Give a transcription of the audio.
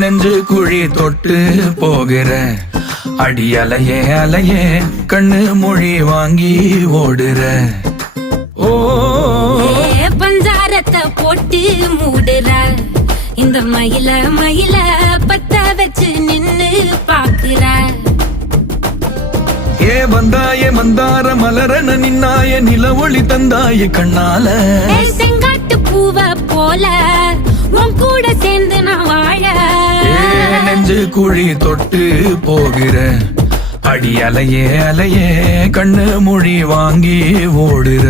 நெஞ்சு குழி தொட்டு போகிற அடி அலையே அலையே கண்ணு மொழி வாங்கி ஓடுற. ஓ பஞ்சாரத்தை போட்டு மூடுற இந்த மயில மயில பத்த வச்சு நின்னு பாக்குற. வந்தாய மந்தார மலரன நின்னாய நில ஒளி தந்தாய கண்ணால. செங்காட்டு பூவ போல உன் கூட சேர்ந்து நான் வாழ. நெஞ்சு குழி தொட்டு போகிற அடி அலையே அலையே கண்ணு மொழி வாங்கி ஓடுற.